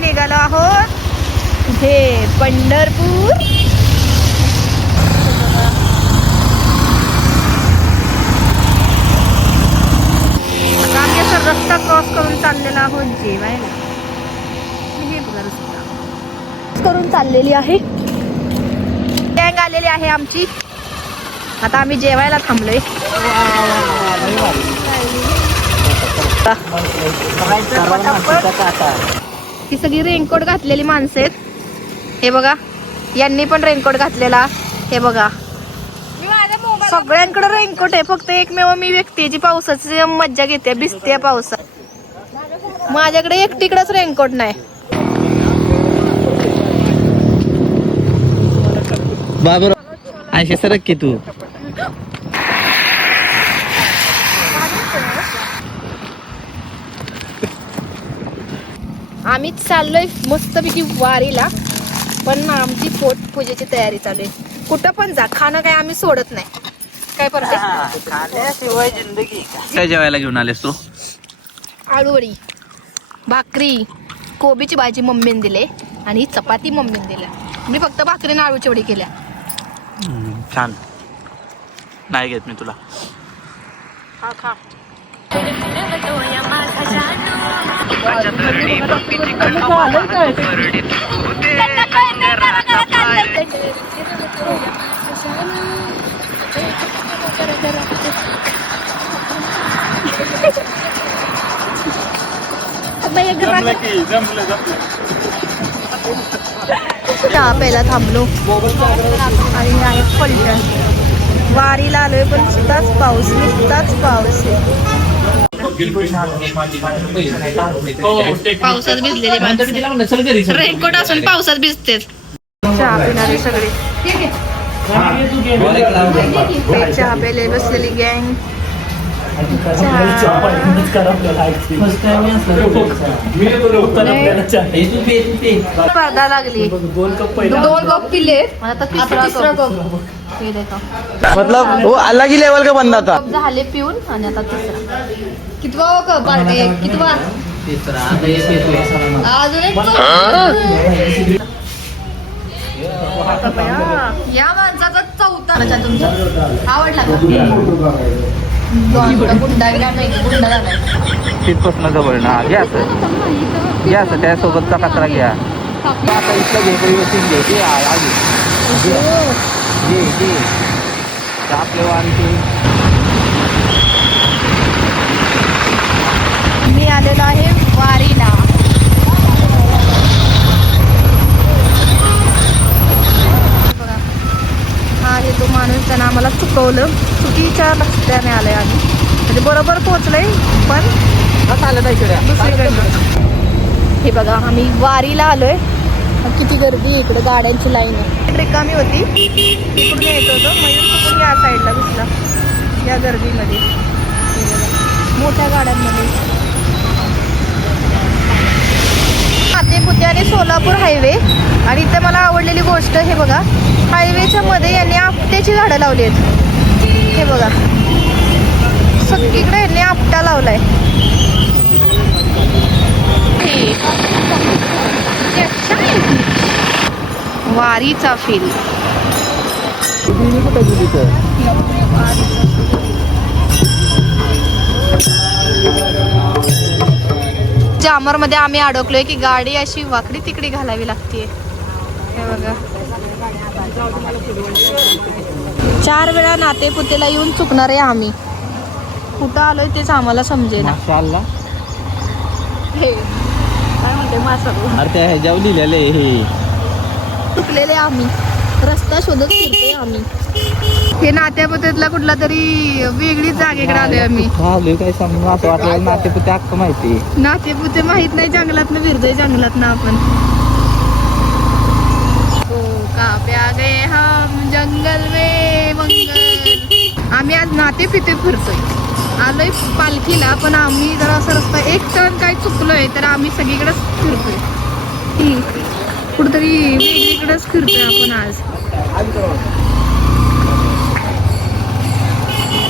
निघालो आहोत हे पंढरपूर. आता आम्ही असा रस्ता क्रॉस करून चाललेला आहोत जेवायला. हे बघा रस्ता करून चाललेली आहे, गँग आलेली आहे आमची. आता आम्ही जेवायला थांबलोय. ही सगळी रेनकोट घातलेली माणसं आहेत. हे बघा, यांनी पण रेनकोट घातलेला. हे बघा, सगळ्यांकडे रेनकोट आहे. फक्त एकमेव मी व्यक्ती जी पावसाची मज्जा घेते, भिजते पावसात. माझ्याकडे एकटीकडेच रेनकोट नाही. बाबर ऐंशी सरक की तू. आम्ही चाललोय मस्तपैकी वारीला, पण आमची पोट पूजेची तयारी चालू आहे. कुठं पण जा, खाणं काय आम्ही सोडत नाही. काय खाण्याशिवाय जिंदगी. काय जेवायला घेऊन आलेस तू? आळूवडी, भाकरी, कोबीची भाजी मम्मीने दिले आणि चपाती मम्मीने दिल्या. मी फक्त भाकरीने आळूची वडी केल्या. छान. नाही घेत मी तुला. खा खा. चहा प्यायला थांबलो आणि आहे पलटण. वारीला आलोय पण नुसताच पाऊस, नुसताच पाऊस. पावसात भिजलेली माणसं, रेनकोट असून पावसात भिजतेत. चहा पिणारे सगळे, चहा प्यायला बसलेली गँग. स्पर्धा लागली. 2 कप पिले, आता तिसरा कप. मतलब वो अलग ही लेवल का बंदा था. झाले पिऊन आणि आता तिसरा. कितवा कप? कितवा? तिसरा. अजून एक. या माणसाचा चौथा. तुमचा आवडला का? गुंडा झालाय. तिथपासून जवळ ना. घ्या असं त्यासोबतचा कचरा घ्या. आता इथलं घे आपले वाणते. मी आलेलो आहे वारीला. बघा, हा आहे तो माणूस, त्यानं आम्हाला चुकवलं. चुकीच्या रस्त्याने आलोय आम्ही, म्हणजे बरोबर पोहोचलोय पण दुसरीकडे. हे बघा, आम्ही वारीला आलोय. किती गर्दी आहे इकडे, गाड्यांची लाईन आहे. रिकामी होती, इकडून येत होतो. मयूर कुठून या साईडला दिसला या गर्दीमध्ये. मोठ्या गाड्यांमध्ये. नातेपुते आणि सोलापूर हायवे. आणि इथे मला आवडलेली गोष्ट, हे बघा, हायवेच्या मध्ये यांनी आपट्याची झाडं लावली आहेत. हे बघा, सगळीकडे यांनी आपटा लावलाय. वारीचा फील. जामर मध्ये आम्ही अडकलोय की गाडी अशी वाकडी तिकडी घालावी लागते. हे बघा, 4 वेळा नातेपुतेला येऊन चुकणार आहे आम्ही. कुठं आलोय तेच आम्हाला समजेना. हे काय म्हणते मासा, अरे त्या ह्याच्यावर लिहिलेले हे चुकलेले आम्ही. रस्ता शोधत फिरतोय आम्ही. हे नात्यापुत्यातला कुठला तरी वेगळीच जागेकडे आलोय आम्ही. काय समजून असं वाटलं नातेपुते अख्ख माहिती. नातेपुते माहित नाही, जंगलातनं फिरतोय जंगलात ना आपण. ओ का प्या गए हम जंगल में मंगल. आम्ही आज नातेपुते फिरतोय. आलोय पालखीला, पण आम्ही जरा असं रस्ता एक टर्न काय चुकलोय तर आम्ही सगळीकडेच फिरतोय. कुठतरी वेगळीकडेच फिरतोय आपण आज.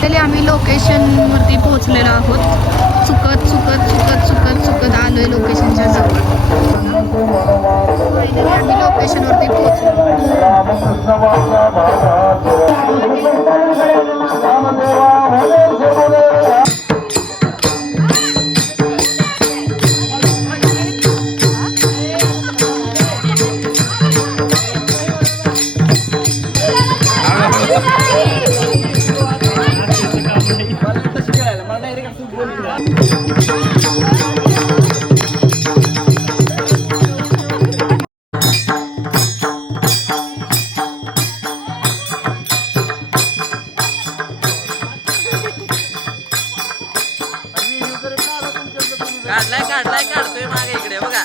तरी आम्ही लोकेशन वरती पोहोचलेलो आहोत. चुकत आलोय लोकेशनच्या जवळ. मागे इकडे बघा.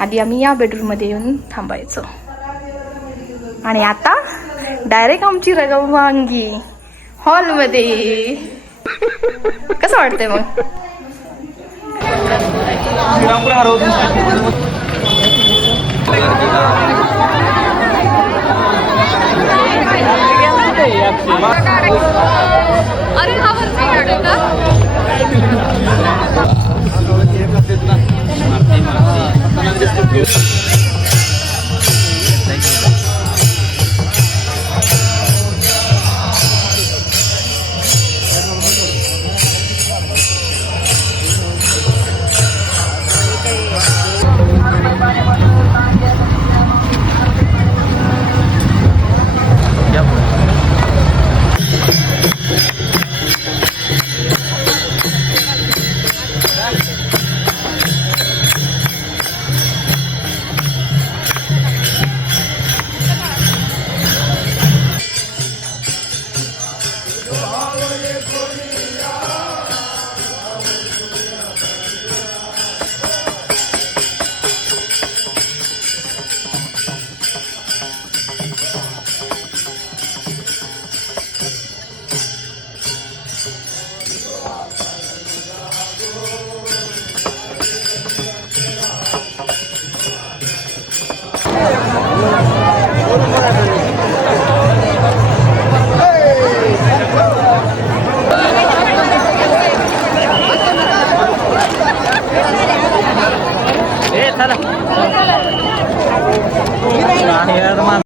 आधी आम्ही या बेडरूम मध्ये येऊन थांबायचो आणि आता डायरेक्ट आमची रंगवांगी हॉल मध्ये. कसं वाटतंय मग? अरे हा वरती